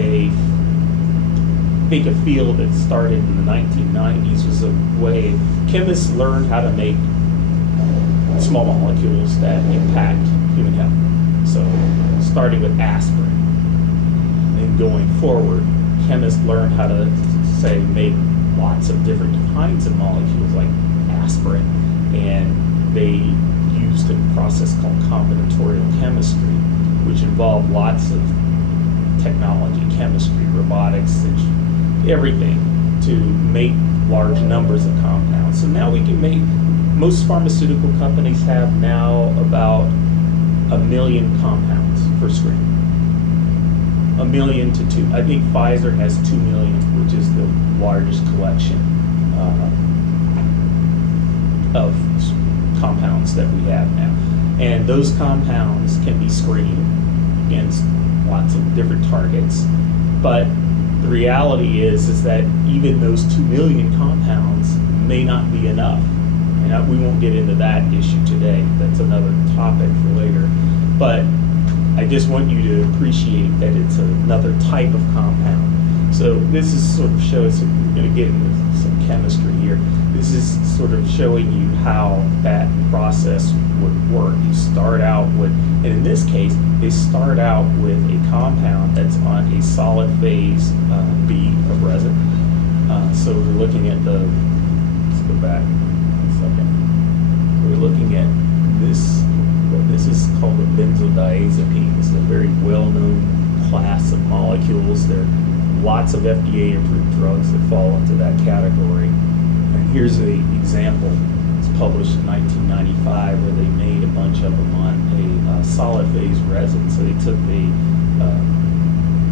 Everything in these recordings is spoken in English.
a field that started in the 1990s, was a way chemists learned how to make small molecules that impact human health. So starting with aspirin, and going forward, chemists learned how to, say, make lots of different kinds of molecules like aspirin, and they used a process called combinatorial chemistry, which involved lots of technology, chemistry, robotics, everything to make large numbers of compounds. So now we can make, most pharmaceutical companies have now about 1 million compounds per screen. 1 million to 2. I think Pfizer has 2 million, which is the largest collection of compounds that we have now. And those compounds can be screened against lots of different targets. But the reality is that even those 2 million compounds may not be enough. And we won't get into that issue today. That's another topic for later. But I just want you to appreciate that it's another type of compound. So this is sort of shows, we're going to get into some chemistry here. This is sort of showing you how that process would work. You start out with, and in this case, they start out with a compound that's on a solid phase bead of resin. So we're looking at the, let's go back a second. We're looking at this. This is called a benzodiazepine. It's a very well-known class of molecules. There are lots of FDA-approved drugs that fall into that category. And here's an example. It's published in 1995 where they made a bunch of them on a solid phase resin. So they took the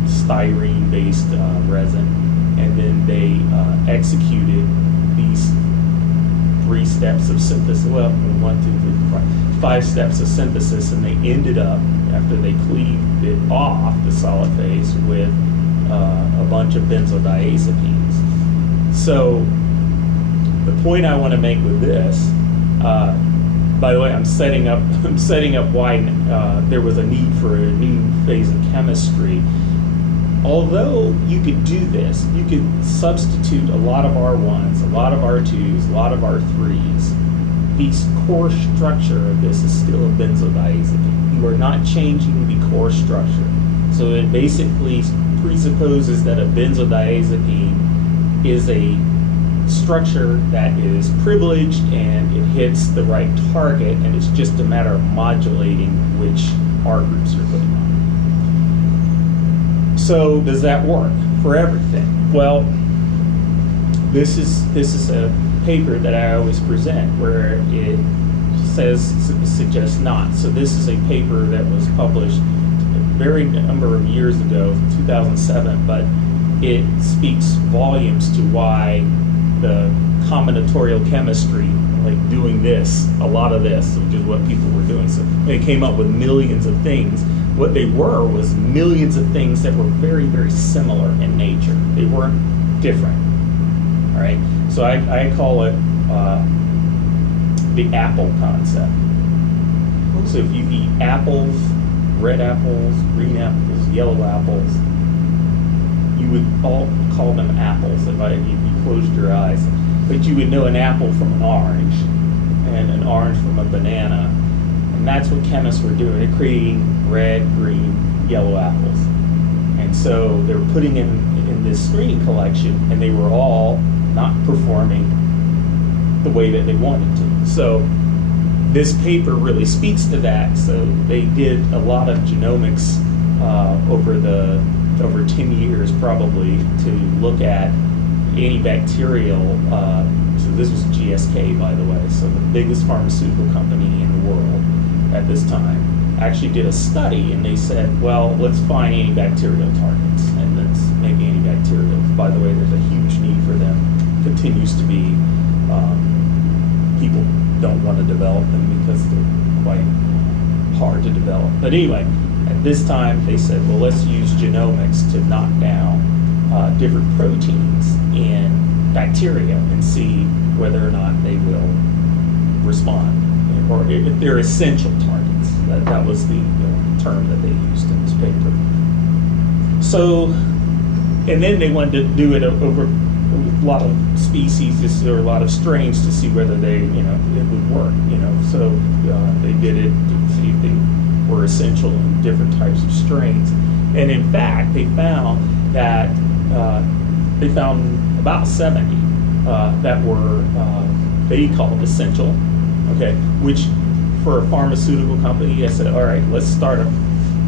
styrene-based resin, and then they executed these 3 steps of synthesis. Well, 1, 2, 3, 5 steps of synthesis, and they ended up, after they cleaved it off the solid phase, with a bunch of benzodiazepines. So the point I want to make with this, by the way, I'm setting up why there was a need for a new phase of chemistry. Although you could do this, you could substitute a lot of R1s, a lot of R2s, a lot of R3s. The core structure of this is still a benzodiazepine. You are not changing the core structure. So it basically presupposes that a benzodiazepine is a structure that is privileged and it hits the right target, and it's just a matter of modulating which R groups you're putting on. So does that work for everything? Well, this is a paper that I always present where it suggests not. So this is a paper that was published a very number of years ago, 2007, but it speaks volumes to why the combinatorial chemistry, like doing this, a lot of this, which is what people were doing. So they came up with millions of things. What they were was millions of things that were very, very similar in nature. They weren't different. All right. So I call it the apple concept. So if you eat apples, red apples, green apples, yellow apples, you would all call them apples if you closed your eyes. But you would know an apple from an orange and an orange from a banana. And that's what chemists were doing. They're creating red, green, yellow apples. And so they were putting in this screening collection, and they were all not performing the way that they wanted to. So this paper really speaks to that. So they did a lot of genomics over 10 years probably to look at antibacterial. So this was GSK, by the way, so the biggest pharmaceutical company in the world at this time, actually did a study, and they said, well, let's find antibacterial targets and let's make antibacterials. By the way, there's a huge need for them. Continues to be. People don't want to develop them because they're quite hard to develop. But anyway, at this time they said, well, let's use genomics to knock down different proteins in bacteria and see whether or not they will respond, or if they're essential targets. That was the term that they used in this paper. So and then they wanted to do it over a lot of species, or a lot of strains, to see whether they, it would work. So they did it to see if they were essential in different types of strains. And in fact, they found that about 70 that were they called essential. Okay, which for a pharmaceutical company, I said, all right, let's start a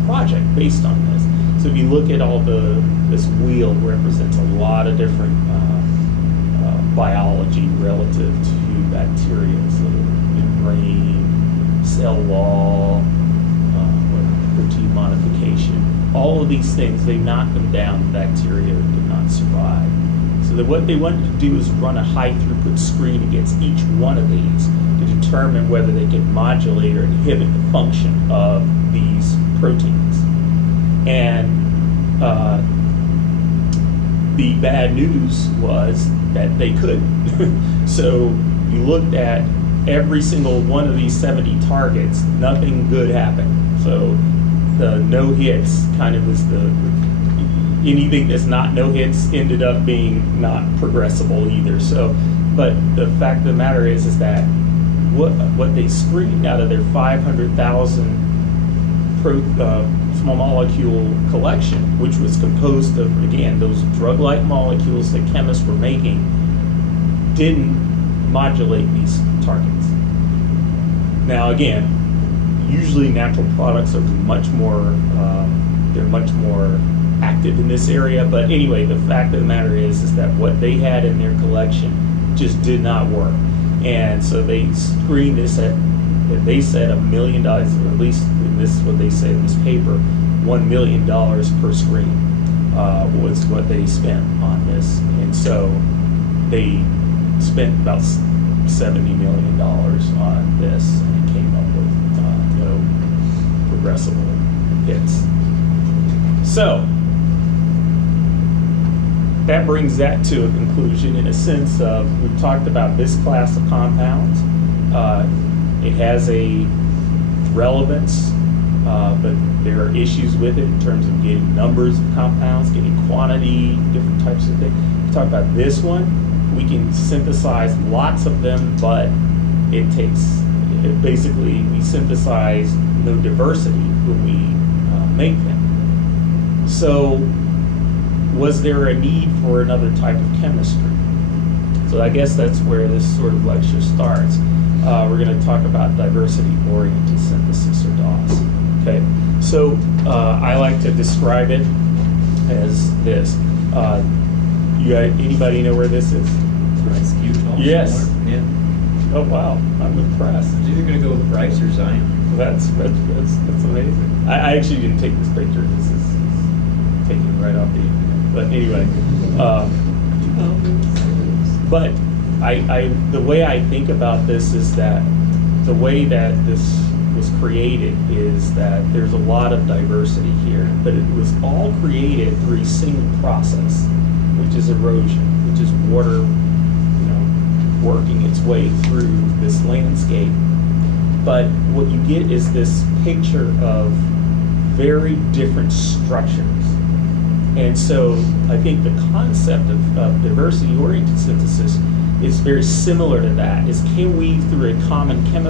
project based on this. So if you look at all this wheel represents a lot of different biology relative to bacteria. So membrane, cell wall, protein modification, all of these things, they knocked them down. Bacteria did not survive. So that what they wanted to do is run a high throughput screen against each one of these to determine whether they could modulate or inhibit the function of these proteins. And the bad news was that they could. So you looked at every single one of these 70 targets, nothing good happened. So the no hits kind of is anything that's not no hits ended up being not progressible either. So, but the fact of the matter is that what they screened out of their 500,000 small molecule collection, which was composed of, again, those drug-like molecules that chemists were making, didn't modulate these targets. Now, again, usually natural products are much more active in this area, but anyway, the fact of the matter is that what they had in their collection just did not work. And so they screened this at, they said, $1 million, or at least in this, what they say in this paper, $1 million per screen was what they spent on this. And so they spent about $70 million on this, and it came up with no progressible hits. So that brings that to a conclusion in a sense of, we've talked about this class of compounds. It has a relevance, but there are issues with it in terms of getting numbers of compounds, getting quantity, different types of things. We talk about this one, we can synthesize lots of them, but basically we synthesize no diversity when we make them. So was there a need for another type of chemistry? So I guess that's where this sort of lecture starts. We're going to talk about diversity-oriented synthesis, or DOS. Okay, so I like to describe it as this. Anybody know where this is? Yes. Yeah. Oh wow, I'm impressed. I was either going to go with Bryce or Zion. That's amazing. I actually didn't take this picture. This is taken right off the internet. But anyway, but the way I think about this is that the way that this was created is that there's a lot of diversity here, but it was all created through a single process, which is erosion, which is water, working its way through this landscape. But what you get is this picture of very different structures. And so I think the concept of diversity-oriented synthesis is very similar to that, is can we, through a common chemical